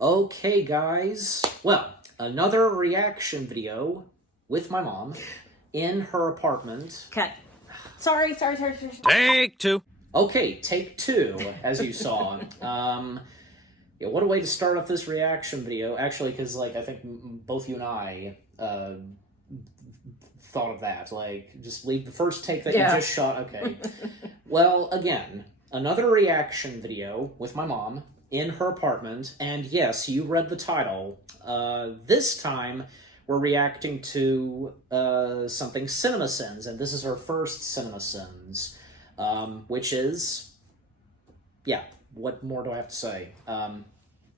Okay, guys. Well, another reaction video with my mom in her apartment. Cut. Sorry. Take two. Okay, take two, as you saw. Yeah, what a way to start off this reaction video. Actually, because I think both you and I thought of that. Just leave the first take that you just shot. Okay. Well, again, another reaction video with my mom in her apartment, and yes, you read the title. This time, we're reacting to something CinemaSins, and this is her first CinemaSins, which is, yeah, what more do I have to say?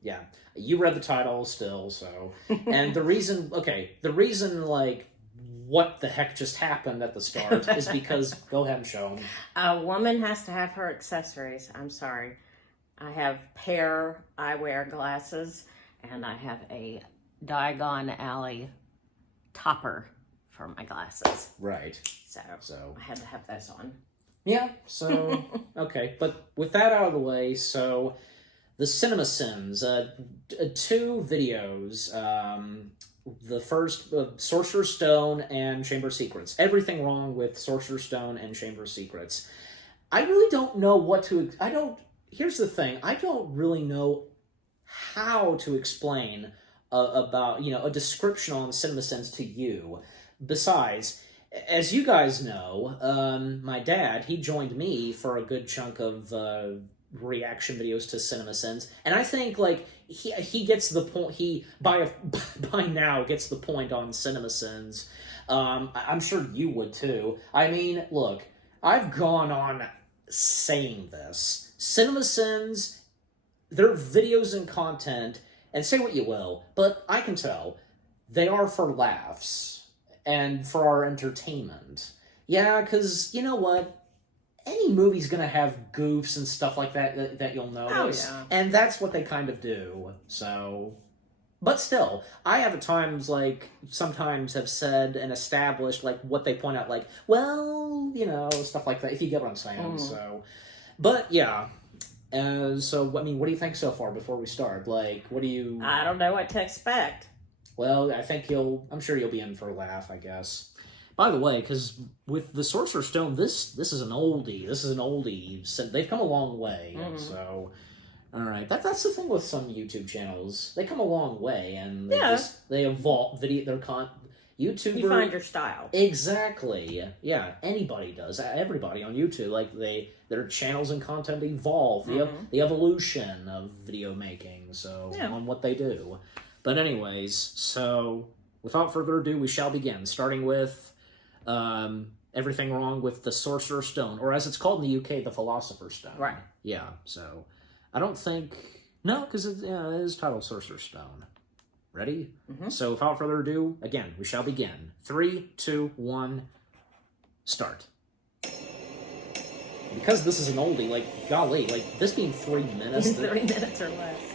Yeah, you read the title still, so, and the reason, what the heck just happened at the start is because, go ahead and show them. A woman has to have her accessories. I'm sorry. I have pair eyewear glasses, and I have a Diagon Alley topper for my glasses. Right. So I had to have those on. Yeah, so, okay. But with that out of the way, so the CinemaSins, two videos. The first, Sorcerer's Stone and Chamber of Secrets. Everything wrong with Sorcerer's Stone and Chamber of Secrets. I really don't know what to... Here's the thing. I don't really know how to explain about, a description on CinemaSins to you. Besides, as you guys know, my dad, he joined me for a good chunk of reaction videos to CinemaSins, and I think he gets the point. He by now gets the point on CinemaSins. I'm sure you would too. I mean, look, I've gone on saying this. CinemaSins, their videos and content, and say what you will, but I can tell they are for laughs and for our entertainment. Yeah, because you know what? Any movie's gonna have goofs and stuff like that you'll notice. Oh, yeah. And that's what they kind of do. So, but still, I have at times, sometimes have said and established, what they point out, stuff like that, if you get what I'm saying. So, but yeah. So, I mean, what do you think so far before we start? What do you... I don't know what to expect. Well, I'm sure you'll be in for a laugh, I guess. By the way, because with the Sorcerer's Stone, this is an oldie. This is an oldie. So they've come a long way. So, all right. That's the thing with some YouTube channels. They come a long way, and they evolve their content. YouTuber, you find your style. Exactly. Yeah, anybody does. Everybody on YouTube, their channels and content evolve. The evolution of video making. So on what they do. But anyways, so without further ado, we shall begin. Starting with everything wrong with the Sorcerer's Stone, or as it's called in the UK, the Philosopher's Stone. Right. Yeah. So I don't think because it is titled Sorcerer's Stone. Ready? So without further ado, again, we shall begin. 3, 2, 1, start. Because this is an oldie, golly, this being 3 minutes... 3 minutes or less.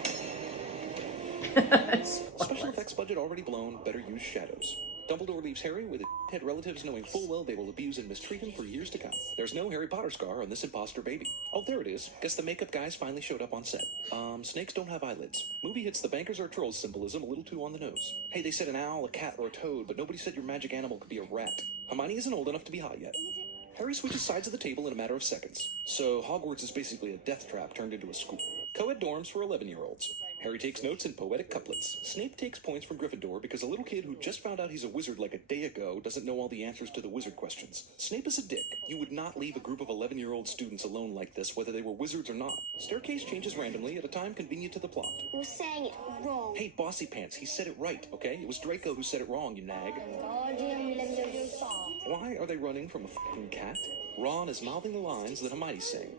Special effects budget already blown, better use shadows. Dumbledore leaves Harry with his head relatives knowing full well they will abuse and mistreat him for years to come. There's no Harry Potter scar on this imposter baby. Oh, there it is. Guess the makeup guys finally showed up on set. Snakes don't have eyelids. Movie hits the bankers are trolls symbolism a little too on the nose. Hey, they said an owl, a cat, or a toad, but nobody said your magic animal could be a rat. Hermione isn't old enough to be hot yet. Harry switches sides of the table in a matter of seconds. So Hogwarts is basically a death trap turned into a school. Co-ed dorms for 11-year-olds. Harry takes notes in poetic couplets. Snape takes points from Gryffindor because a little kid who just found out he's a wizard like a day ago doesn't know all the answers to the wizard questions. Snape is a dick. You would not leave a group of 11-year-old students alone like this, whether they were wizards or not. Staircase changes randomly at a time convenient to the plot. You're saying it wrong. Hey, Bossy Pants, he said it right, okay? It was Draco who said it wrong, you nag. Why are they running from a f***ing cat? Ron is mouthing the lines that Hermione's saying.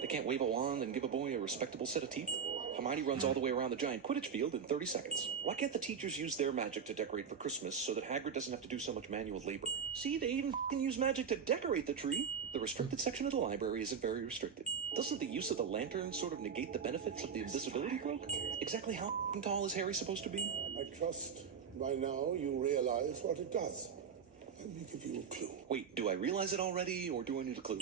They can't wave a wand and give a boy a respectable set of teeth? Hermione runs all the way around the giant Quidditch field in 30 seconds. Why can't the teachers use their magic to decorate for Christmas so that Hagrid doesn't have to do so much manual labor? See, they even can use magic to decorate the tree. The restricted section of the library isn't very restricted. Doesn't the use of the lantern sort of negate the benefits of the invisibility cloak? Exactly how tall is Harry supposed to be? I trust by now you realize what it does. Let me give you a clue. Wait, do I realize it already, or do I need a clue?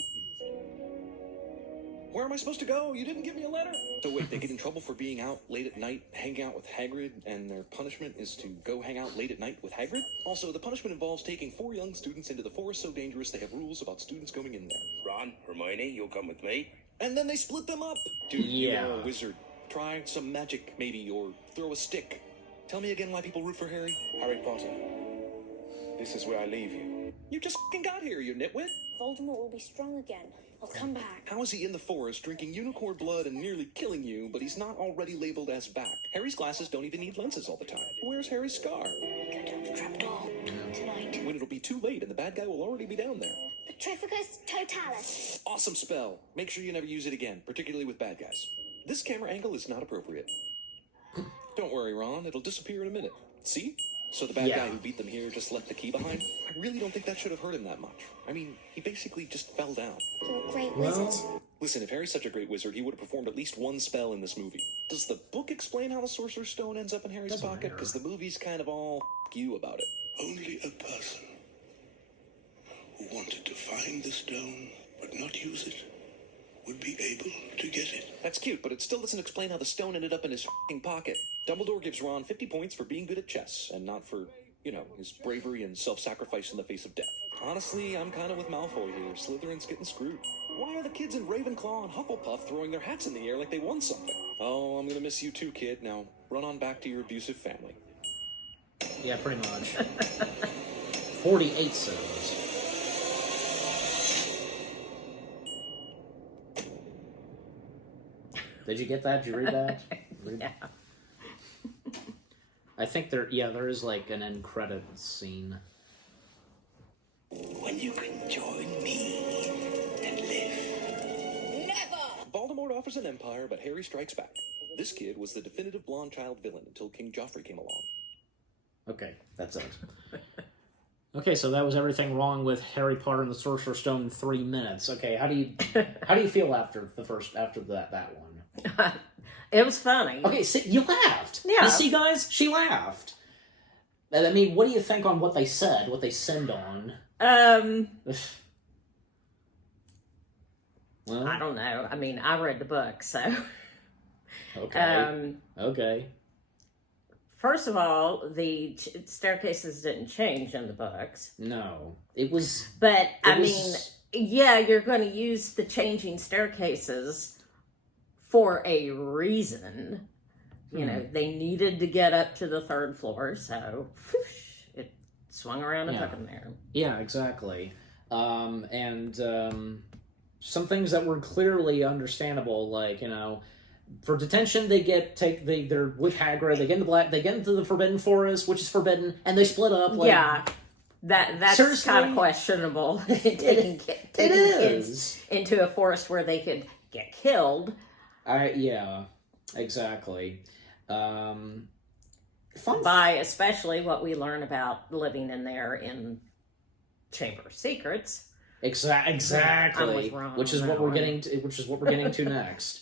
Where am I supposed to go? You didn't give me a letter. So wait, they get in trouble for being out late at night, hanging out with Hagrid, and their punishment is to go hang out late at night with Hagrid? Also, the punishment involves taking 4 young students into the forest so dangerous they have rules about students going in there. Ron, Hermione, you'll come with me. And then they split them up. Dude, you're Yeah. a wizard. Try some magic, maybe, or throw a stick. Tell me again why people root for Harry. Harry Potter, this is where I leave you. You just f***ing got here, you nitwit. Voldemort will be strong again. I'll come back. How is he in the forest drinking unicorn blood and nearly killing you, but he's not already labeled as back? Harry's glasses don't even need lenses all the time. Where's Harry's scar? Go down the trapdoor tonight. When it'll be too late and the bad guy will already be down there. Petrificus Totalis. Awesome spell. Make sure you never use it again, particularly with bad guys. This camera angle is not appropriate. Don't worry, Ron. It'll disappear in a minute. See? So the bad Yeah. guy who beat them here just left the key behind? I really don't think that should have hurt him that much. I mean, he basically just fell down. You're a great Well- wizard. Listen, if Harry's such a great wizard, he would have performed at least one spell in this movie. Does the book explain how the Sorcerer's Stone ends up in Harry's Doesn't pocket? matter. Because the movie's kind of all you about it. Only a person who wanted to find the stone but not use it would be able to get it. That's cute, but it still doesn't explain how the stone ended up in his f***ing pocket. Dumbledore gives Ron 50 points for being good at chess, and not for, you know, his bravery and self-sacrifice in the face of death. Honestly, I'm kind of with Malfoy here. Slytherin's getting screwed. Why are the kids in Ravenclaw and Hufflepuff throwing their hats in the air like they won something? Oh, I'm gonna miss you too, kid. Now, run on back to your abusive family. Yeah, pretty much. 48 cents. Did you get that? Did you read that? Yeah. I think there is like an end credits scene. When you can join me and live. Voldemort offers an empire, but Harry strikes back. This kid was the definitive blonde child villain until King Joffrey came along. Okay, that's it. Okay, so that was everything wrong with Harry Potter and the Sorcerer's Stone in 3 minutes. Okay, how do you feel after that one? It was funny. Okay, see, you laughed. Yeah. You see, guys, she laughed. I mean, what do you think on what they said? What they sinned on? Well, I don't know. I mean, I read the book, so. okay. Okay. First of all, the staircases didn't change in the books. No, it was. But, I mean, was- yeah, you're going to use the changing staircases for a reason. You know, they needed to get up to the 3rd floor, so whoosh, it swung around and took them there. Yeah, exactly. Some things that were clearly understandable, like, you know, for detention, they're with Hagrid. They get into the Forbidden Forest, which is forbidden, and they split up. Like, Yeah, that's Seriously? kind of questionable. taking is. kids into a forest where they could get killed. Yeah, exactly. Fun By especially what we learn about living in there in Chamber of Secrets. Exactly. wrong Which is on what that we're one. getting to. Which is what we're getting to next.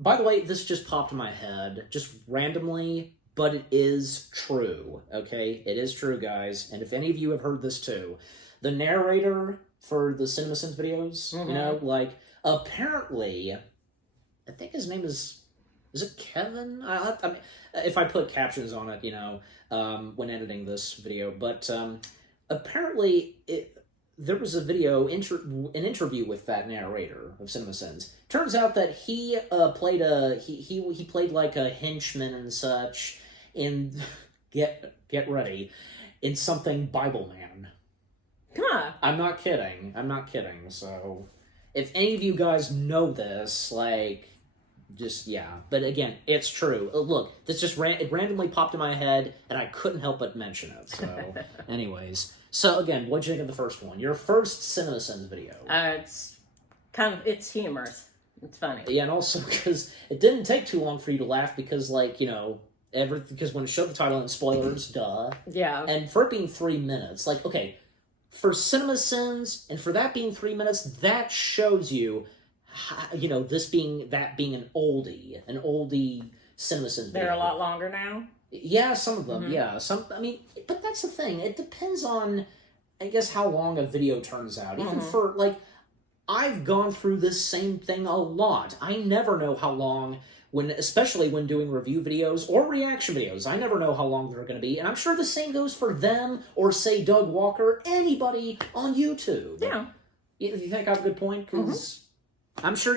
By the way, this just popped in my head, just randomly, but it is true. Okay, it is true, guys. And if any of you have heard this too, the narrator for the CinemaSins videos, you know, like apparently, I think his name is it Kevin? I mean, if I put captions on it, you know, when editing this video, but apparently there was a video, an interview with that narrator of CinemaSins. Turns out that he played he played like a henchman and such in get ready in something Bible Man. Huh. I'm not kidding. So if any of you guys know this, like, just yeah. But again, it's true. Look, this just it randomly popped in my head, and I couldn't help but mention it. So, anyways. So again, what'd you think of the first one? Your first CinemaSins video. It's humorous. It's funny. Yeah, and also because it didn't take too long for you to laugh because, like, you know, because when it showed the title and spoilers, duh. Yeah. And for it being 3 minutes, like, okay, for CinemaSins and for that being 3 minutes, that shows you, you know, being an oldie CinemaSins video. They're a lot longer now. Yeah, some of them, yeah. I mean, but that's the thing. It depends on, I guess, how long a video turns out. Even for, like, I've gone through this same thing a lot. I never know how long, especially when doing review videos or reaction videos, I never know how long they're going to be, and I'm sure the same goes for them, or say Doug Walker, anybody on YouTube. Yeah. You think I have a good point? Because I'm sure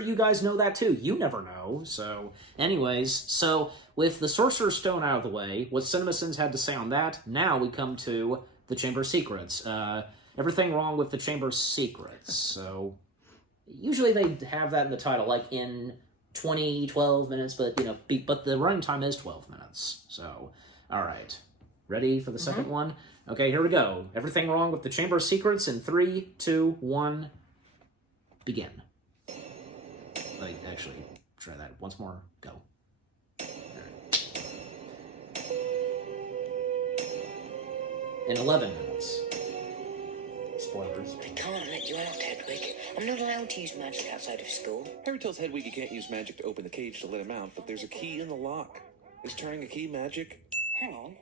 you guys know that too. You never know. So, anyways, so with the Sorcerer's Stone out of the way, what CinemaSins had to say on that, now we come to the Chamber of Secrets. Everything wrong with the Chamber of Secrets. So, usually they have that in the title, like in 12 minutes, but, but the running time is 12 minutes. So, alright. Ready for the second one? Okay, here we go. Everything wrong with the Chamber of Secrets in 3, 2, 1, begin. Actually, try that once more. Go. In 11 minutes. Spoilers. I can't let you out, Hedwig. I'm not allowed to use magic outside of school. Harry tells Hedwig he can't use magic to open the cage to let him out, but there's a key in the lock. Is turning a key magic? Hang on.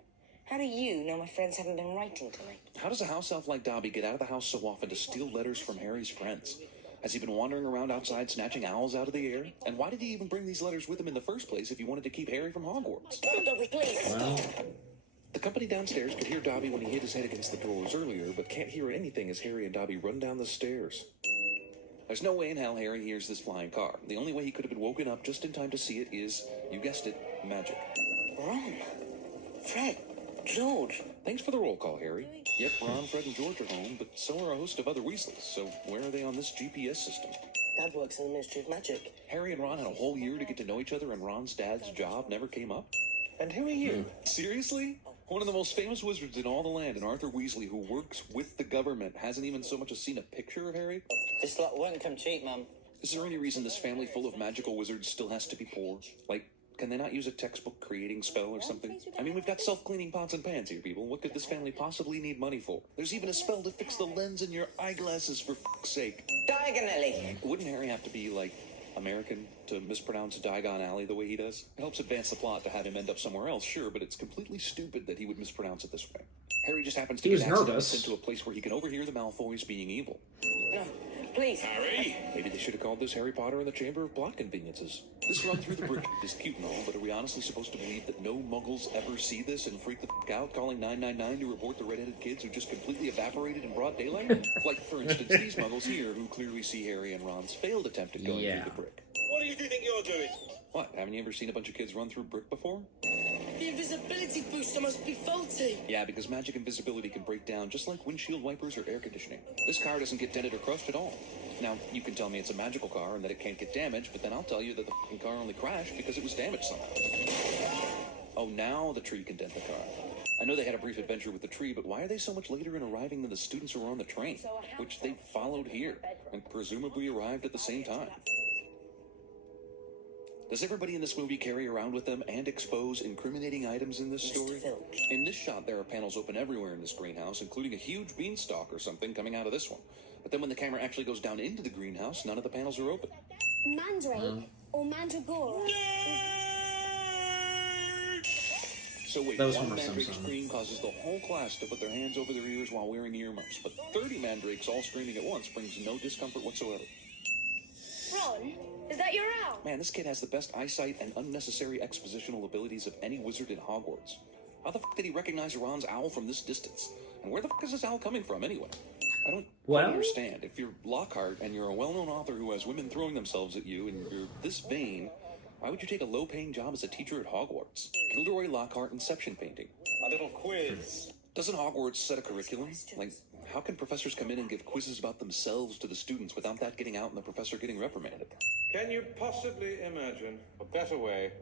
How do you know my friends haven't been writing to me? How does a house elf like Dobby get out of the house so often to steal letters from Harry's friends? Has he been wandering around outside snatching owls out of the air? And why did he even bring these letters with him in the first place if he wanted to keep Harry from Hogwarts? Dobby, please. Well, The company downstairs could hear Dobby when he hit his head against the doors earlier, but can't hear anything as Harry and Dobby run down the stairs. There's no way in hell Harry hears this flying car. The only way he could have been woken up just in time to see it is, you guessed it, magic. Ron. Fred. George. Thanks for the roll call, Harry. Yep, Ron, Fred, and George are home, but so are a host of other Weasleys, so where are they on this GPS system? Dad works in the Ministry of Magic. Harry and Ron had a whole year to get to know each other, and Ron's dad's job never came up? And who are you? Seriously? One of the most famous wizards in all the land, and Arthur Weasley, who works with the government, hasn't even so much as seen a picture of Harry? This lot won't come cheap, Mum. Is there any reason this family full of magical wizards still has to be poor? Like, can they not use a textbook creating spell or something? I mean, we've got self-cleaning pots and pans here, people. What could this family possibly need money for? There's even a spell to fix the lens in your eyeglasses, for fuck's sake. Diagonally. Wouldn't Harry have to be, like, American to mispronounce Diagon Alley the way he does? It helps advance the plot to have him end up somewhere else, sure, but it's completely stupid that he would mispronounce it this way. Harry just happens to He was get accidentally nervous. sent to a place where he can overhear the Malfoys being evil. No, please. Harry? Maybe they should have called this Harry Potter and the Chamber of Plot Conveniences. This run through the brick is cute and all, but are we honestly supposed to believe that no muggles ever see this and freak the f*** out, calling 999 to report the red-headed kids who just completely evaporated in broad daylight? Like, for instance, these muggles here who clearly see Harry and Ron's failed attempt at going Yeah. through the brick. What do you think you're doing? What, haven't you ever seen a bunch of kids run through brick before? The invisibility booster must be faulty. Yeah, because magic invisibility can break down just like windshield wipers or air conditioning. This car doesn't get dented or crushed at all. Now, you can tell me it's a magical car and that it can't get damaged, but then I'll tell you that the f***ing car only crashed because it was damaged somehow. Oh, now the tree can dent the car. I know they had a brief adventure with the tree, but why are they so much later in arriving than the students who were on the train, which they followed here, and presumably arrived at the same time? Does everybody in this movie carry around with them and expose incriminating items in this story? Filch. In this shot, there are panels open everywhere in this greenhouse, including a huge beanstalk or something coming out of this one. But then when the camera actually goes down into the greenhouse, none of the panels are open. Mandrake or Mandragora. So wait, Those one were mandrake Simpson. scream causes the whole class to put their hands over their ears while wearing earmuffs, but 30 mandrakes all screaming at once brings no discomfort whatsoever. Ron, is that your owl? Man, this kid has the best eyesight and unnecessary expositional abilities of any wizard in Hogwarts. How the f*** did he recognize Ron's owl from this distance? And where the f*** is this owl coming from anyway? I don't quite Well- understand. If you're Lockhart and you're a well-known author who has women throwing themselves at you and you're this vain, why would you take a low-paying job as a teacher at Hogwarts? Gilderoy Lockhart Inception painting. A little quiz. Doesn't Hogwarts set a curriculum? Like, how can professors come in and give quizzes about themselves to the students without that getting out and the professor getting reprimanded? Can you possibly imagine a better way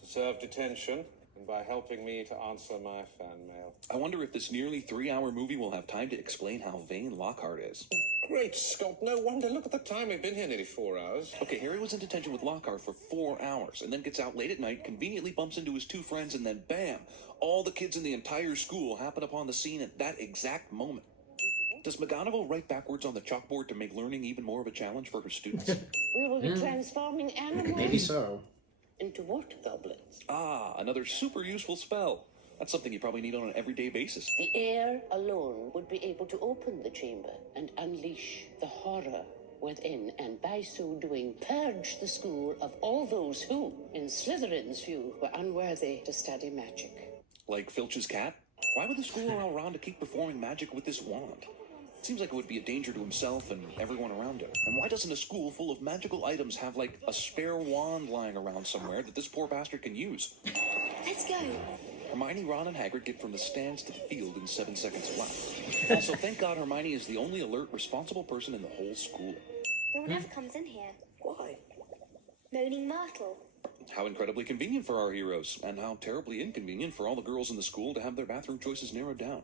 to serve detention than by helping me to answer my fan mail? I wonder if this nearly 3-hour movie will have time to explain how vain Lockhart is. Great Scott, no wonder. Look at the time. We've been here nearly 4 hours. Okay, Harry was in detention with Lockhart for 4 hours, and then gets out late at night, conveniently bumps into his two friends, and then bam! All the kids in the entire school happen upon the scene at that exact moment. Does McGonagall write backwards on the chalkboard to make learning even more of a challenge for her students? We will be transforming animals Maybe so. into water goblins. Ah, another super useful spell. That's something you probably need on an everyday basis. The air alone would be able to open the chamber and unleash the horror within, and by so doing, purge the school of all those who, in Slytherin's view, were unworthy to study magic. Like Filch's cat? Why would the school allow Ron to keep performing magic with this wand? Seems like it would be a danger to himself and everyone around him. And why doesn't a school full of magical items have, like, a spare wand lying around somewhere that this poor bastard can use? Let's go. Hermione, Ron, and Hagrid get from the stands to the field in 7 seconds flat. Also, thank God Hermione is the only alert, responsible person in the whole school. No one ever comes in here. Why? Moaning Myrtle. How incredibly convenient for our heroes, and how terribly inconvenient for all the girls in the school to have their bathroom choices narrowed down.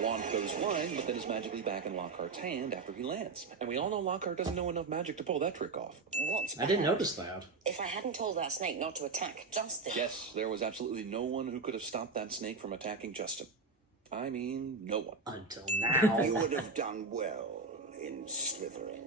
Wand goes flying, but then is magically back in Lockhart's hand after he lands. And we all know Lockhart doesn't know enough magic to pull that trick off. What's I didn't bad? notice that. If I hadn't told that snake not to attack Justin. Yes, there was absolutely no one who could have stopped that snake from attacking Justin. I mean, no one. Until now. You would have done well in Slytherin.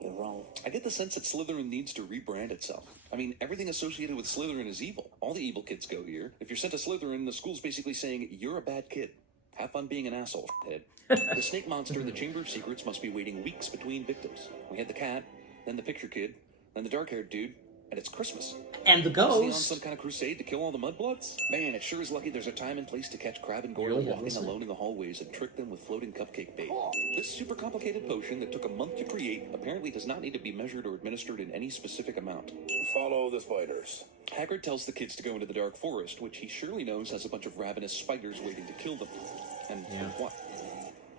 You're wrong. I get the sense that Slytherin needs to rebrand itself. I mean, everything associated with Slytherin is evil. All the evil kids go here. If you're sent to Slytherin, the school's basically saying, you're a bad kid. Have fun being an asshole, head. The snake monster in the Chamber of Secrets must be waiting weeks between victims. We had the cat, then the picture kid, then the dark-haired dude, and it's Christmas. And the Is he on ghost. some kind of crusade to kill all the mudbloods? Man, it sure is lucky there's a time and place to catch Crabbe and Goyle Really? walking Listen. alone in the hallways and trick them with floating cupcake bait. This super complicated potion that took a month to create apparently does not need to be measured or administered in any specific amount. Follow the spiders. Hagrid tells the kids to go into the dark forest, which he surely knows has a bunch of ravenous spiders waiting to kill them. And for what?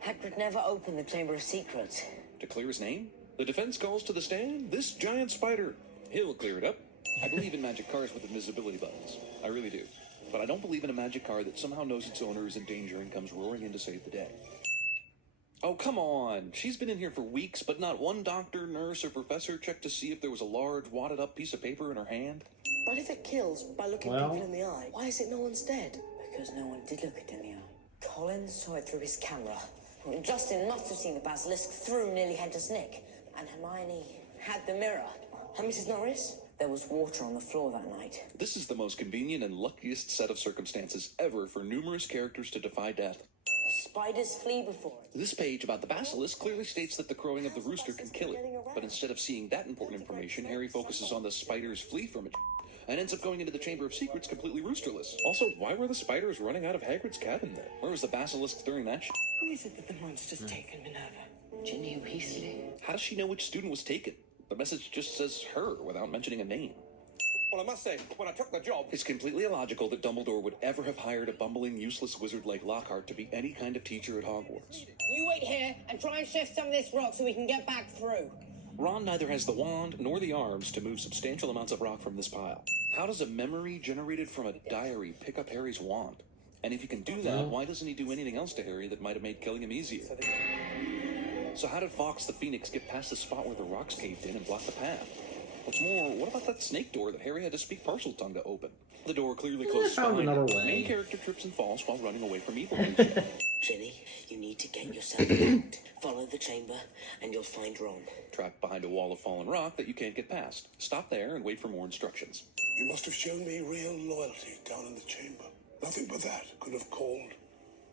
Hagrid never opened the Chamber of Secrets. To clear his name? The defense calls to the stand, this giant spider. He'll clear it up. I believe in magic cars with invisibility buttons. I really do. But I don't believe in a magic car that somehow knows its owner is in danger and comes roaring in to save the day. Oh, come on. She's been in here for weeks, but not one doctor, nurse, or professor checked to see if there was a large, wadded up piece of paper in her hand. But if it kills by looking Well- people in the eye, why is it no one's dead? Because no one did look it in the eye. Colin saw it through his camera. Justin must have seen the basilisk through nearly Hedda's neck. And Hermione had the mirror. And Mrs. Norris? There was water on the floor that night. This is the most convenient and luckiest set of circumstances ever for numerous characters to defy death. Spiders flee before it. This page about the basilisk clearly states that the crowing of the rooster can kill it. But instead of seeing that important information, Harry focuses on the spiders flee from it and ends up going into the Chamber of Secrets completely roosterless. Also, why were the spiders running out of Hagrid's cabin there? Where was the basilisk during that shit? Who is it that the monster's taken, Minerva? Ginny Weasley. How does she know which student was taken? The message just says her without mentioning a name. Well, I must say, when I took the job, It's completely illogical that Dumbledore would ever have hired a bumbling, useless wizard like Lockhart to be any kind of teacher at Hogwarts. You wait here and try and shift some of this rock so we can get back through. Ron neither has the wand nor the arms to move substantial amounts of rock from this pile. How does a memory generated from a diary pick up Harry's wand? And if he can do that, why doesn't he do anything else to Harry that might have made killing him easier? So how did Fawkes the Phoenix get past the spot where the rocks caved in and blocked the path? What's more, what about that snake door that Harry had to speak partial tongue to open? The door clearly closed found behind another him. way. Main character trips and falls while running away from evil. Ginny, you need to get yourself out. Follow the chamber, and you'll find Ron. Trapped behind a wall of fallen rock that you can't get past. Stop there and wait for more instructions. You must have shown me real loyalty down in the chamber. Nothing but that could have called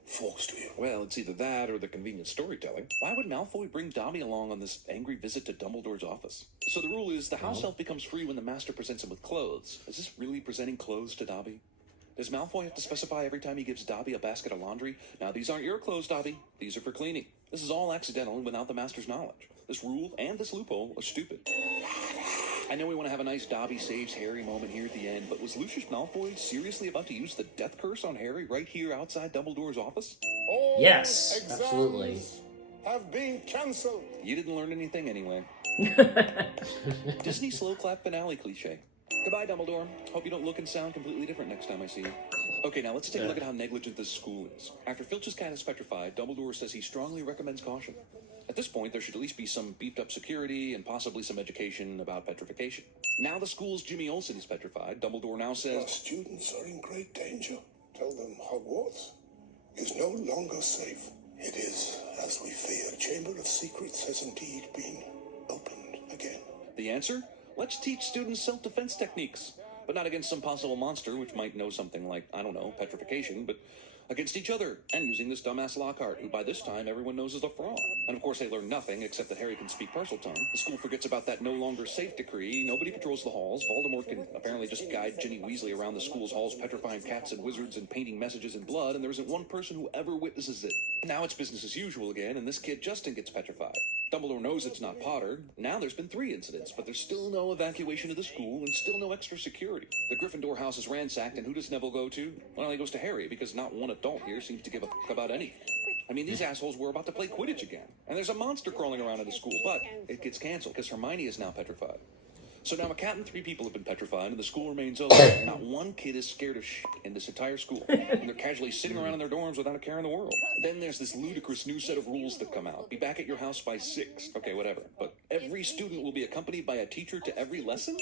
Fawkes to you. Well, it's either that or the convenient storytelling. Why would Malfoy bring Dobby along on this angry visit to Dumbledore's office? So the rule is the house elf becomes free when the master presents him with clothes. Is this really presenting clothes to Dobby? Does Malfoy have to specify every time he gives Dobby a basket of laundry? Now, these aren't your clothes, Dobby. These are for cleaning. This is all accidental and without the master's knowledge. This rule and this loophole are stupid. I know we want to have a nice Dobby saves Harry moment here at the end, but was Lucius Malfoy seriously about to use the death curse on Harry right here outside Dumbledore's office? All Yes, exams absolutely. have been cancelled. You didn't learn anything anyway. Disney slow clap finale cliche. Goodbye, Dumbledore. Hope you don't look and sound completely different next time I see you. Okay, now let's take a look at how negligent this school is. After Filch's cat is petrified, Dumbledore says he strongly recommends caution. At this point, there should at least be some beefed-up security and possibly some education about petrification. Now the school's Jimmy Olsen is petrified, Dumbledore now Our says, students are in great danger. Tell them Hogwarts is no longer safe. It is, as we fear. The Chamber of Secrets has indeed been opened again. the answer? Let's teach students self-defense techniques. But not against some possible monster, which might know something like, I don't know, petrification, but against each other, and using this dumbass Lockhart, who by this time everyone knows is a fraud. And of course they learn nothing, except that Harry can speak Parseltongue. The school forgets about that no longer safe decree, nobody patrols the halls, Voldemort can apparently just guide Ginny Weasley around the school's halls, petrifying cats and wizards and painting messages in blood, and there isn't one person who ever witnesses it. Now it's business as usual again, and this kid Justin gets petrified. Dumbledore knows it's not Potter. Now there's been 3 incidents, but there's still no evacuation of the school and still no extra security. The Gryffindor house is ransacked, and who does Neville go to? Well, he goes to Harry, because not one adult here seems to give a fuck about anything. I mean, these assholes were about to play Quidditch again, and there's a monster crawling around in the school, but it gets canceled because Hermione is now petrified. So now a cat and 3 people have been petrified, and the school remains open. Not one kid is scared of shit in this entire school, and they're casually sitting around in their dorms without a care in the world. Then there's this ludicrous new set of rules that come out. Be back at your house by 6. Okay, whatever. But every student will be accompanied by a teacher to every lesson?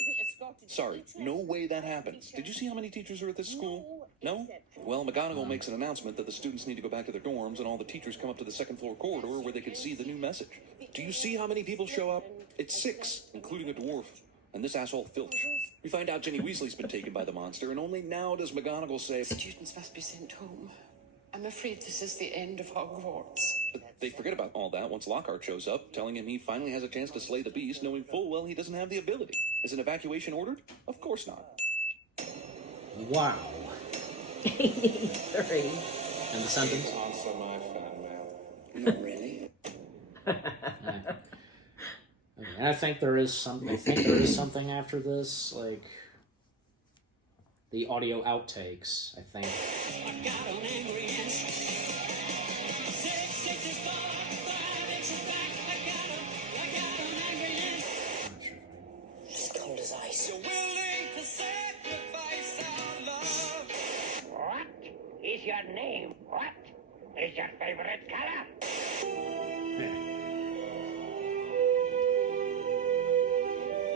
Sorry, no way that happens. Did you see how many teachers are at this school? No? Well, McGonagall makes an announcement that the students need to go back to their dorms, and all the teachers come up to the 2nd floor corridor where they can see the new message. Do you see how many people show up? It's 6, including a dwarf. And this asshole Filch. We find out Ginny Weasley's been taken by the monster, and only now does McGonagall say, Students must be sent home. I'm afraid this is the end of Hogwarts. But they forget about all that once Lockhart shows up, telling him he finally has a chance to slay the beast, knowing full well he doesn't have the ability. Is an evacuation ordered? Of course not. Wow. 83. And the sentence? Answer my fan mail. Not really. I think there is something. I think there is something after this, like the audio outtakes. I think. It's cold as ice. What is your name? What is your favorite color?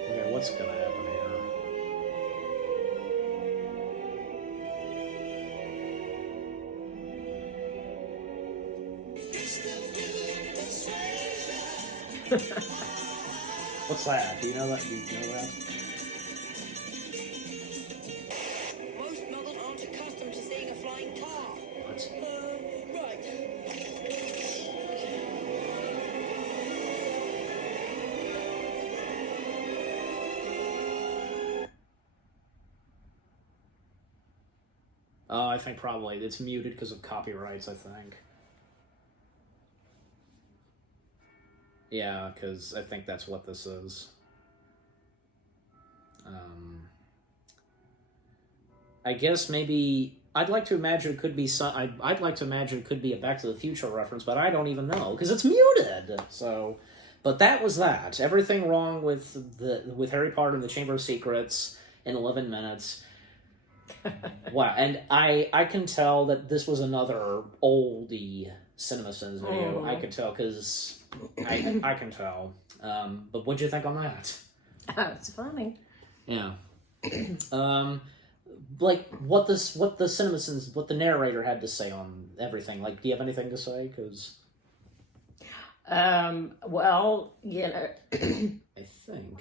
Okay, what's gonna happen here? What's that? Do you know that? Do you know that? Most muggles aren't accustomed to seeing a flying car. What? Right. Oh, I think probably it's muted because of copyrights. I think. Yeah, because I think that's what this is. I guess maybe I'd like to imagine it could be some. I'd like to imagine it could be a Back to the Future reference, but I don't even know because it's muted. So, but that was that. Everything wrong with Harry Potter and the Chamber of Secrets in 11 minutes. Wow, and I can tell that this was another oldie CinemaSins video. I can tell because I can tell. But what'd you think on that? It's funny. Yeah. Like what the CinemaSins, what the narrator had to say on everything. Like, do you have anything to say? Because well, you know, I think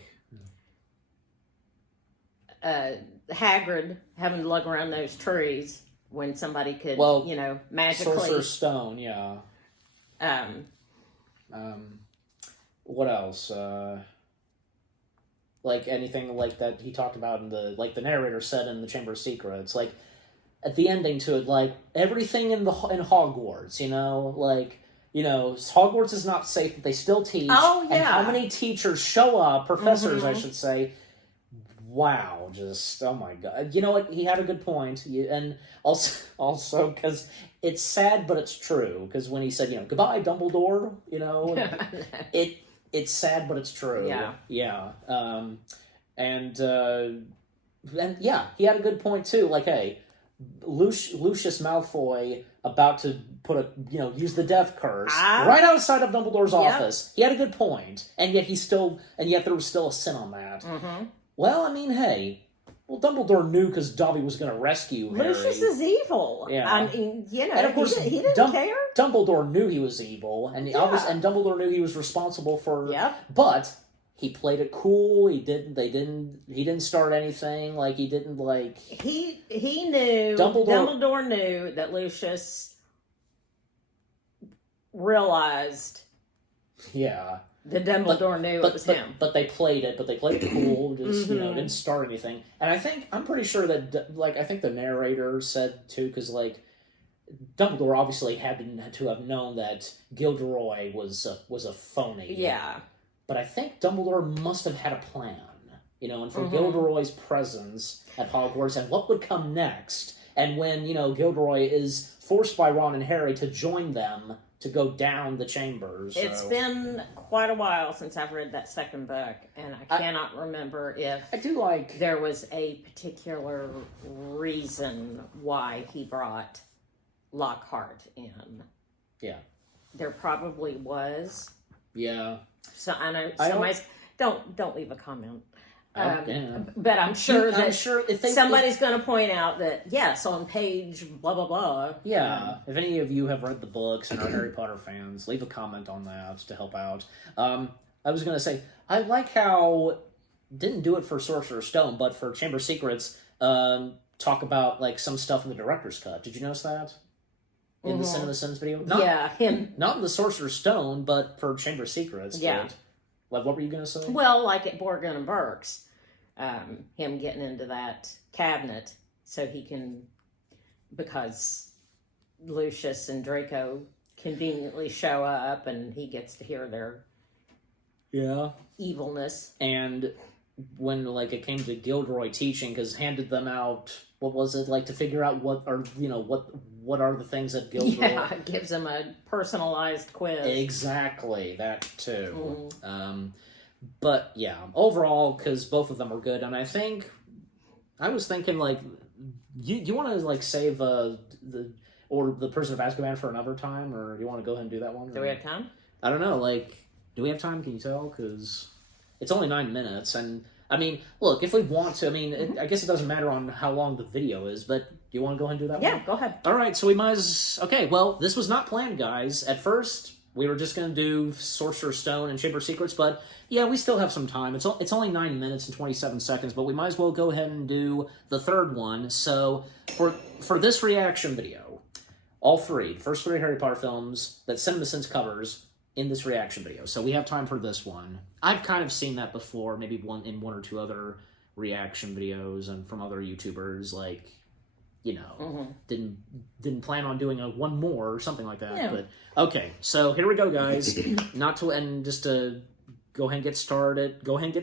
Hagrid having to lug around those trees when somebody could, Well, you know, magically. Sorcerer's Stone, yeah. What else? Like anything like that he talked about in the narrator said in the Chamber of Secrets, like at the ending to it, like everything in Hogwarts, you know, like, you know, Hogwarts is not safe, but they still teach. Oh, yeah. And how many teachers show up, professors, I should say. Wow, just, oh my god. You know what, he had a good point. And also, because it's sad, but it's true. Because when he said, you know, goodbye, Dumbledore, you know, it's sad, but it's true. Yeah. Yeah. And yeah, he had a good point too. Like, hey, Lucius Malfoy about to use the death curse right outside of Dumbledore's office. He had a good point, and yet there was still a sin on that. Mm-hmm. Well, I mean, hey, Dumbledore knew because Dobby was going to rescue Harry. Lucius is evil. Yeah. I mean, you know, and of course, he didn't care. Dumbledore knew he was evil, and Dumbledore knew he was responsible for. Yep. But he played it cool. He didn't start anything. Like, he didn't, like... He knew, Dumbledore knew that Lucius realized... Yeah. The Dumbledore knew it was him. But they played it cool, just, didn't start anything. And I'm pretty sure that, like, I think the narrator said, too, because, like, Dumbledore obviously had to have known that Gilderoy was a phony. Yeah. But I think Dumbledore must have had a plan, and for Gilderoy's presence at Hogwarts and what would come next, and when, Gilderoy is forced by Ron and Harry to join them to go down the chambers. It's been quite a while since I've read that second book, and I cannot remember if there was a particular reason why he brought Lockhart in. Yeah. There probably was. Yeah. So I know somebody's don't leave a comment. Yeah. But I'm sure if somebody's going to point out that yes, on page blah blah blah. Yeah. If any of you have read the books and are Harry Potter fans, leave a comment on that to help out. I was going to say I like how didn't do it for Sorcerer's Stone, but for Chamber of Secrets, talk about like some stuff in the director's cut. Did you notice that? In the Cinema Sins video? Not in the Sorcerer's Stone, but for Chamber of Secrets. Yeah. But, like, what were you going to say? Well, like at Borgin and Burke's, him getting into that cabinet so he can, because Lucius and Draco conveniently show up and he gets to hear their evilness. And when, like, it came to Gilderoy teaching, because handed them out, what was it, like, to figure out what are the things that Gilderoy... Yeah, it gives him a personalized quiz. Exactly, that too. But, yeah, overall, because both of them are good, and I was thinking, like, you want to, like, save the Prisoner of Azkaban for another time, or do you want to go ahead and do that one? Do we have time? I don't know, like, do we have time, can you tell? Because it's only 9 minutes, and... I mean, look, if we want to, I guess it doesn't matter on how long the video is, but do you want to go ahead and do that one? Yeah, go ahead. All right, so we might as... Okay, well, this was not planned, guys. At first, we were just going to do Sorcerer's Stone and Chamber of Secrets, but yeah, we still have some time. It's only 9 minutes and 27 seconds, but we might as well go ahead and do the third one. So, for this reaction video, all three, the first three Harry Potter films that Cinema Sins covers... in this reaction video. So we have time for this one. I've kind of seen that before, maybe one or two other reaction videos and from other YouTubers, like, didn't plan on doing one more or something like that. Yeah. But okay, so here we go, guys. Just to go ahead and get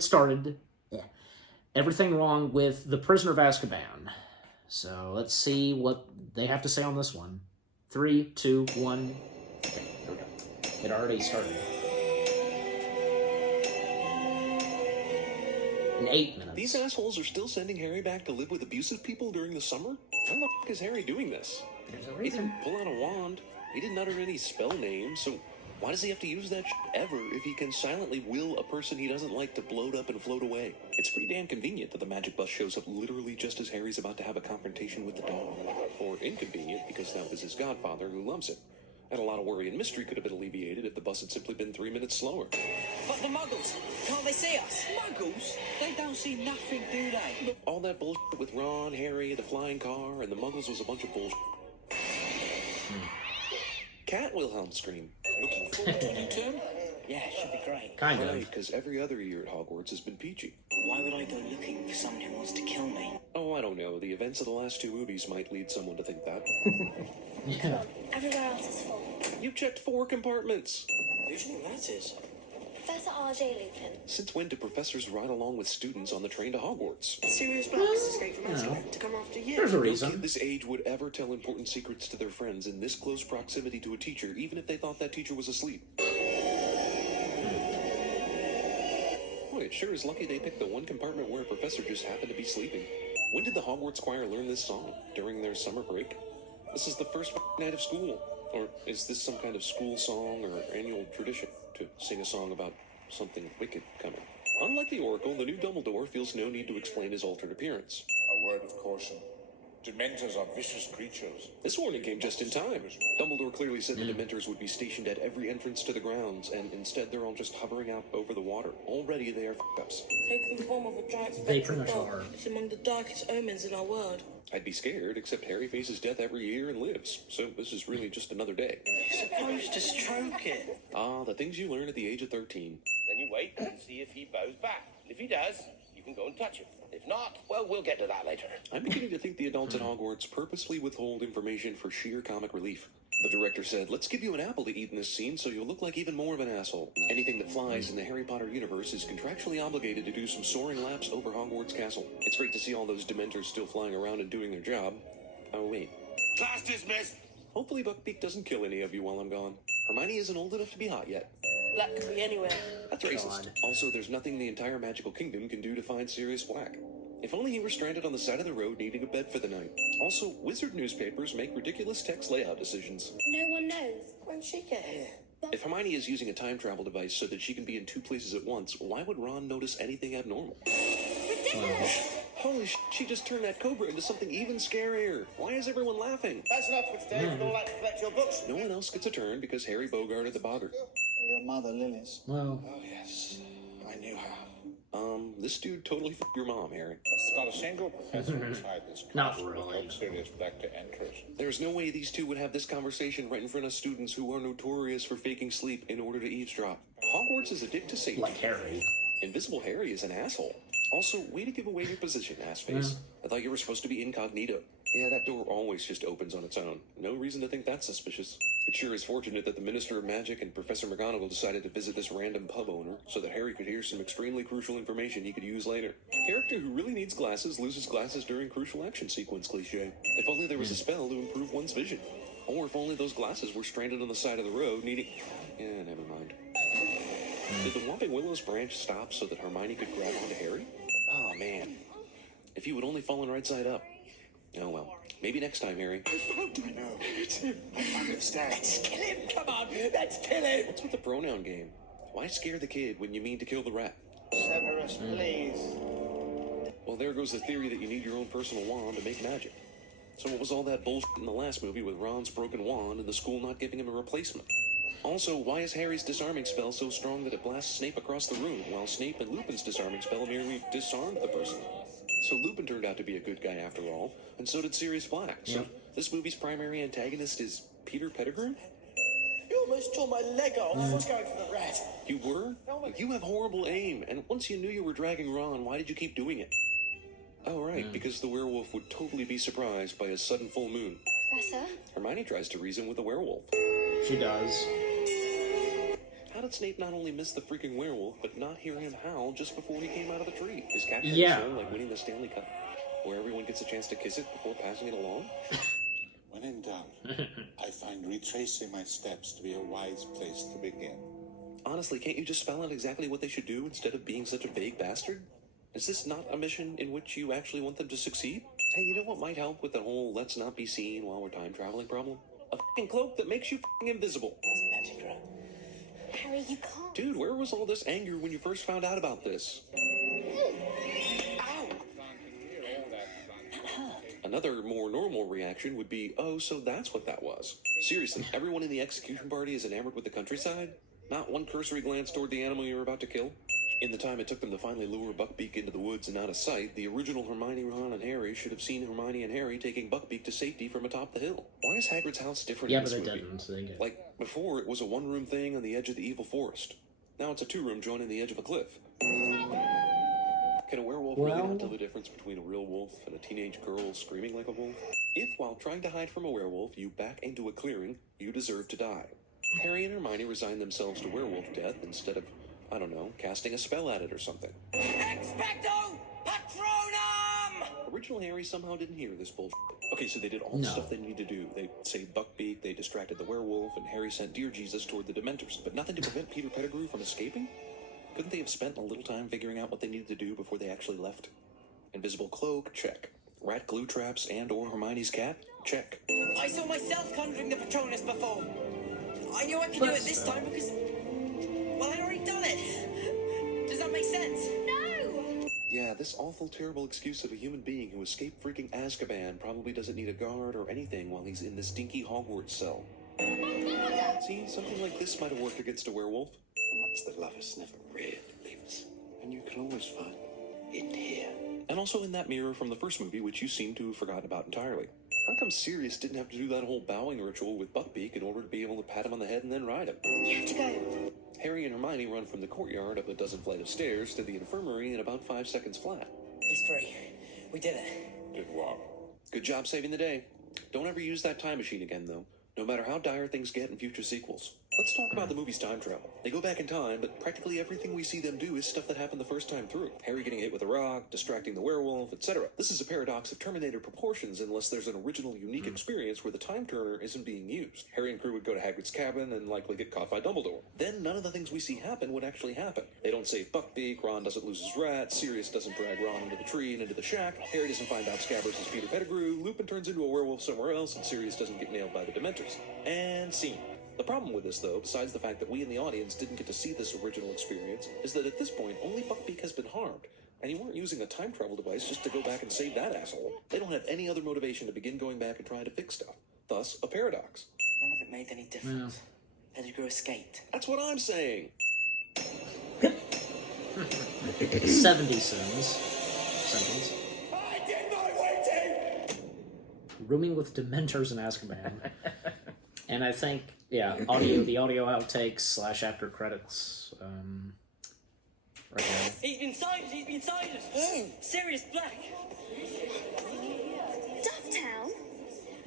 started. Yeah. Everything wrong with The Prisoner of Azkaban. So let's see what they have to say on this one. 3, 2, 1. Okay, here we go. It already started. In 8 minutes. These assholes are still sending Harry back to live with abusive people during the summer? How the f*** is Harry doing this? There's a He reason. didn't pull out a wand. He didn't utter any spell names, so why does he have to use that ever if he can silently will a person he doesn't like to bloat up and float away? It's pretty damn convenient that the magic bus shows up literally just as Harry's about to have a confrontation with the dog. Or inconvenient because that was his godfather who loves him. And a lot of worry and mystery could have been alleviated if the bus had simply been 3 minutes slower. But the Muggles, can't they see us? Muggles? They don't see nothing, do they? All that bullshit with Ron, Harry, the flying car, and the Muggles was a bunch of bullshit. Cat Wilhelm scream. Looking forward to a new term? Yeah, should be great. Kind Right, of. because every other year at Hogwarts has been peachy. Why would I go looking for someone who wants to kill me? Oh, I don't know. The events of the last 2 movies might lead someone to think that. Yeah. Everywhere else is full. You checked 4 compartments. Who do you think that is? Professor R.J. Lupin. Since when do professors ride along with students on the train to Hogwarts? Sirius Black has escaped from Azkaban to come after you. There's a No reason. kid this age would ever tell important secrets to their friends in this close proximity to a teacher, even if they thought that teacher was asleep. Boy, it sure is lucky they picked the one compartment where a professor just happened to be sleeping. When did the Hogwarts choir learn this song? During their summer break? This is the first night of school. Or is this some kind of school song or annual tradition to sing a song about something wicked coming? Unlike the Oracle, the new Dumbledore feels no need to explain his altered appearance. A word of caution. Dementors are vicious creatures. This warning came just in time. Dumbledore clearly said the Dementors would be stationed at every entrance to the grounds, and instead they're all just hovering out over the water. Already they are f***ups. Taking the form of a giant They pretty spectral much bug. are. It's among the darkest omens in our world. I'd be scared, except Harry faces death every year and lives, so this is really just another day. You're supposed to stroke it. Ah, the things you learn at the age of 13. Then you wait and see if he bows back. If he does, you can go and touch him. If not, well, we'll get to that later. I'm beginning to think the adults at Hogwarts purposely withhold information for sheer comic relief. The director said, let's give you an apple to eat in this scene so you'll look like even more of an asshole. Anything that flies in the Harry Potter universe is contractually obligated to do some soaring laps over Hogwarts Castle. It's great to see all those Dementors still flying around and doing their job. Oh, wait. Class dismissed. Hopefully Buckbeak doesn't kill any of you while I'm gone. Hermione isn't old enough to be hot yet. Black could be anywhere. That's racist. God. Also, there's nothing the entire magical kingdom can do to find Sirius Black. If only he were stranded on the side of the road needing a bed for the night. Also, wizard newspapers make ridiculous text layout decisions. No one knows. When'd she get here? If Hermione is using a time travel device so that she can be in two places at once, why would Ron notice anything abnormal? Holy sh! She just turned that cobra into something even scarier. Why is everyone laughing? That's enough for today. We'd all like to collect your books. No one else gets a turn because Harry bogarted the boggart. Your mother, Lily's. Well, Oh, yes. I knew her. This dude totally f***ed your mom, Harry. Not a single professor inside this class Not would really. help Sirius Black to enter it. There's no way these two would have this conversation right in front of students who are notorious for faking sleep in order to eavesdrop. Hogwarts is a dick to safety. like Harry. Invisible Harry is an asshole. Also, way to give away your position, assface. I thought you were supposed to be incognito. Yeah, that door always just opens on its own. No reason to think that's suspicious. It sure is fortunate that the Minister of Magic and Professor McGonagall decided to visit this random pub owner so that Harry could hear some extremely crucial information he could use later. Character who really needs glasses loses glasses during crucial action sequence cliche. If only there was a spell to improve one's vision. Or if only those glasses were stranded on the side of the road needing... Yeah, never mind. Did the Whomping Willows branch stop so that Hermione could grab onto Harry? Oh, man. If he would only fallen right side up. Oh, well. Maybe next time, Harry. How do I know? It's him. I understand. Let's kill him. Come on. Let's kill him. What's with the pronoun game? Why scare the kid when you mean to kill the rat? Severus, please. Well, there goes the theory that you need your own personal wand to make magic. So what was all that bullshit in the last movie with Ron's broken wand and the school not giving him a replacement? Also, why is Harry's disarming spell so strong that it blasts Snape across the room, while Snape and Lupin's disarming spell merely disarmed the person? So Lupin turned out to be a good guy after all, and so did Sirius Black. So this movie's primary antagonist is Peter Pettigrew? You almost tore my leg off. I was going for the rat. You were? You have horrible aim, and once you knew you were dragging Ron, why did you keep doing it? Oh, right, because the werewolf would totally be surprised by a sudden full moon. Professor? Hermione tries to reason with the werewolf. She does. How did Snape not only miss the freaking werewolf, but not hear him howl just before he came out of the tree? Is capturing Yeah. the soul like winning the Stanley Cup, where everyone gets a chance to kiss it before passing it along? When in doubt, I find retracing my steps to be a wise place to begin. Honestly, can't you just spell out exactly what they should do instead of being such a vague bastard? Is this not a mission in which you actually want them to succeed? Hey, you know what might help with the whole let's not be seen while we're time traveling problem? A f***ing cloak that makes you f***ing invisible. Harry, you can't. Dude, where was all this anger when you first found out about this? Another more normal reaction would be, oh, so that's what that was. Seriously, everyone in the execution party is enamored with the countryside? Not one cursory glance toward the animal you were about to kill? In the time it took them to finally lure Buckbeak into the woods and out of sight, the original Hermione, Ron, and Harry should have seen Hermione and Harry taking Buckbeak to safety from atop the hill. Why is Hagrid's house different Yeah, in but this they movie? didn't. So they get... Like, before it was a one-room thing on the edge of the evil forest. Now it's a two-room joining the edge of a cliff. Can a werewolf really not tell the difference between a real wolf and a teenage girl screaming like a wolf? If, while trying to hide from a werewolf, you back into a clearing, you deserve to die. Harry and Hermione resign themselves to werewolf death instead of, I don't know, casting a spell at it or something. Expecto Patronum! Original Harry somehow didn't hear this bullshit. Okay, so they did all the No. stuff they needed to do. They saved Buckbeak, they distracted the werewolf, and Harry sent Dear Jesus toward the Dementors. But nothing to prevent Peter Pettigrew from escaping? Couldn't they have spent a little time figuring out what they needed to do before they actually left? Invisible cloak? Check. Rat glue traps and or Hermione's cat? Check. I saw myself conjuring the Patronus before. I knew I could do it this time because, well, I'd already done it. Does that make sense? No! Yeah, Yeah, this awful, terrible excuse of a human being who escaped freaking Azkaban probably doesn't need a guard or anything while he's in this dinky Hogwarts cell. See, something like this might have worked against a werewolf. Much that lovers never read lives. And you can always find it here. And also in that mirror from the first movie, which you seem to have forgotten about entirely. How come Sirius didn't have to do that whole bowing ritual with Buckbeak in order to be able to pat him on the head and then ride him? You have to go. Harry and Hermione run from the courtyard up a dozen flight of stairs to the infirmary in about 5 seconds flat. He's free. We did it. Did what? Good job saving the day. Don't ever use that time machine again, though. No matter how dire things get in future sequels. Let's talk about the movie's time travel. They go back in time, but practically everything we see them do is stuff that happened the first time through. Harry getting hit with a rock, distracting the werewolf, etc. This is a paradox of Terminator proportions unless there's an original, unique experience where the time turner isn't being used. Harry and crew would go to Hagrid's cabin and likely get caught by Dumbledore. Then none of the things we see happen would actually happen. They don't save Buckbeak, Ron doesn't lose his rat, Sirius doesn't drag Ron into the tree and into the shack, Harry doesn't find out Scabbers is Peter Pettigrew, Lupin turns into a werewolf somewhere else, and Sirius doesn't get nailed by the Dementors. And scene. The problem with this, though, besides the fact that we in the audience didn't get to see this original experience, is that at this point, only Buckbeak has been harmed, and you weren't using a time travel device just to go back and save that asshole. They don't have any other motivation to begin going back and trying to fix stuff. Thus, a paradox. None of it made any difference. Pettigrew escaped. That's what I'm saying! 70 sentence. I did my waiting! Rooming with Dementors in Azkaban. And I think, yeah, the audio outtakes / after credits, right now. He's been sighted! He's been sighted! Sirius Black! Dufftown?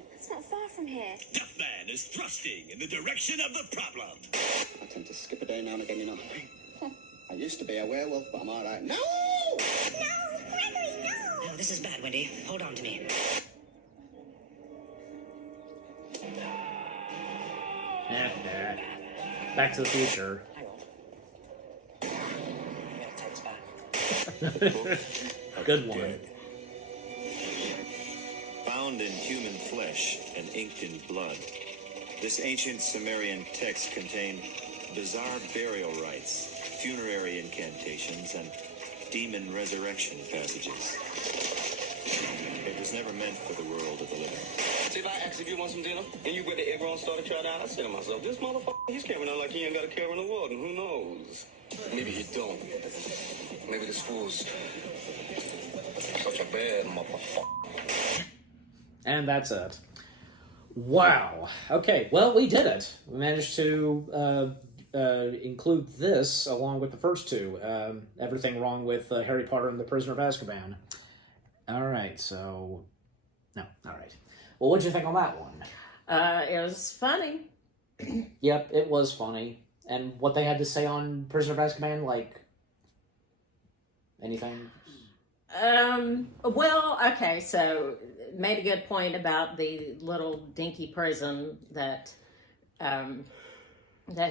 That's not far from here. Duffman is thrusting in the direction of the problem. I tend to skip a day now and again, you know. I used to be a werewolf, but I'm all right. No! No, Gregory, no! No, this is bad, Wendy. Hold on to me. Back to the Future. Hang on. Yeah, it takes back. Good one. Found in human flesh and inked in blood, this ancient Sumerian text contained bizarre burial rites, funerary incantations, and demon resurrection passages. It was never meant for the world of the living. See, if I asked if you want some dinner, and you get the egg roll and start to try down, I said to myself, this motherfucker, he's carrying on like he ain't got a care in the world, and who knows? Maybe he don't. Maybe this fool's such a bad motherfucker. And that's it. Wow. Okay, well, we did it. We managed to include this along with the first two. Everything wrong with Harry Potter and the Prisoner of Azkaban. All right, so... No, all right. Well, what'd you think on that one? It was funny. Yep, it was funny. And what they had to say on Prisoner of Azkaban, like... anything? Well, okay, so made a good point about the little dinky prison that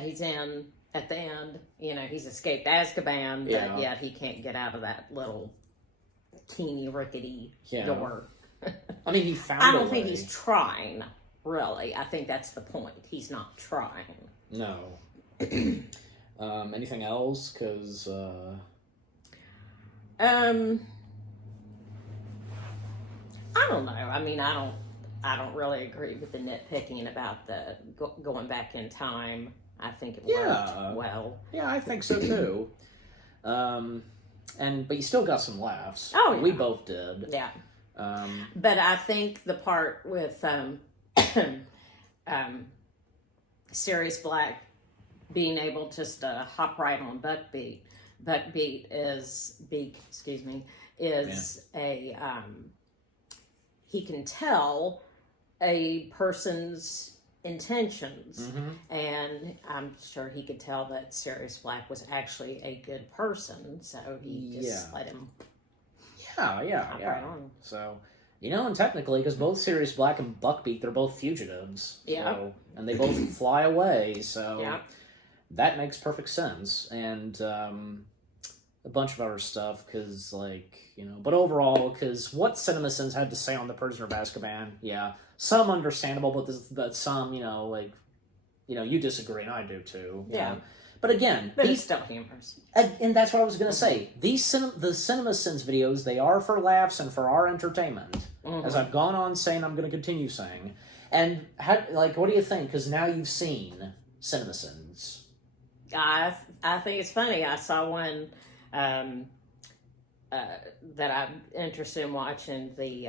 he's in at the end. You know, he's escaped Azkaban, but yet he can't get out of that little teeny rickety door. I mean, he found I don't think he's trying, really. I think that's the point. He's not trying. No. Anything else? Because, I don't know. I mean, I don't really agree with the nitpicking about the going back in time. I think it worked well. Yeah, I think so too. But you still got some laughs. Oh, yeah. We both did. Yeah. But I think the part with Sirius Black being able just to hop right on Buckbeak is a he can tell a person's intentions, and I'm sure he could tell that Sirius Black was actually a good person, so he just let him. Yeah. Right on. So, and technically, because both Sirius Black and Buckbeak, they're both fugitives. Yeah. So, and they both fly away, so yeah. That makes perfect sense. And a bunch of other stuff, because, but overall, because what CinemaSins had to say on The Prisoner of Azkaban, some understandable, but some, you disagree, and I do too. Yeah. But again, But these, it's still humorous. and that's what I was going to say. The CinemaSins videos, they are for laughs and for our entertainment. As I've gone on saying, I'm going to continue saying. And, what do you think? Because now you've seen CinemaSins. I think it's funny. I saw one that I'm interested in watching, the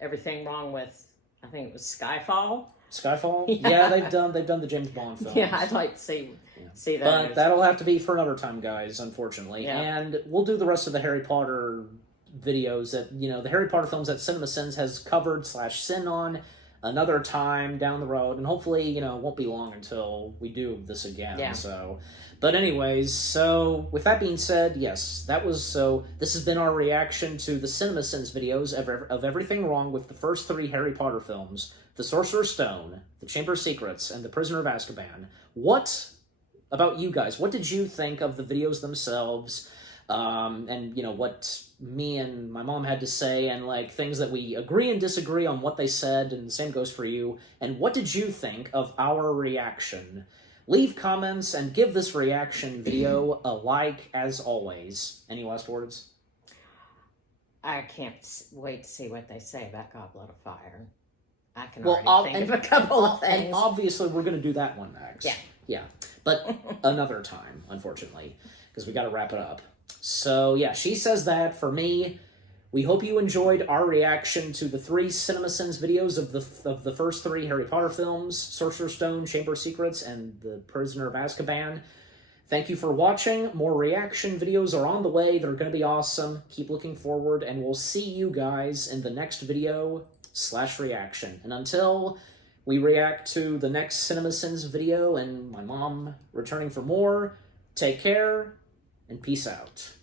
Everything Wrong with, I think it was Skyfall. Skyfall? Yeah, they've done the James Bond films. Yeah, I'd like to see that. But that'll have to be for another time, guys, unfortunately. Yeah. And we'll do the rest of the Harry Potter videos that, the Harry Potter films that CinemaSins has covered / sin on another time down the road. And hopefully, it won't be long until we do this again. Yeah. So, but anyways, so with that being said, yes, this has been our reaction to the CinemaSins videos of Everything Wrong with the first 3 Harry Potter films. The Sorcerer's Stone, The Chamber of Secrets, and The Prisoner of Azkaban. What about you guys? What did you think of the videos themselves? And, what me and my mom had to say, and, things that we agree and disagree on what they said, and the same goes for you. And what did you think of our reaction? Leave comments and give this reaction video a like, as always. Any last words? I can't wait to see what they say about Goblet of Fire. I can Well, already think of a couple of and things. obviously, we're going to do that one next. Yeah. But another time, unfortunately, because we got to wrap it up. So, yeah, she says that. For me, we hope you enjoyed our reaction to the 3 CinemaSins videos of the first 3 Harry Potter films, Sorcerer's Stone, Chamber of Secrets, and The Prisoner of Azkaban. Thank you for watching. More reaction videos are on the way. They're going to be awesome. Keep looking forward, and we'll see you guys in the next video / reaction. And until we react to the next CinemaSins video and my mom returning for more, take care and peace out.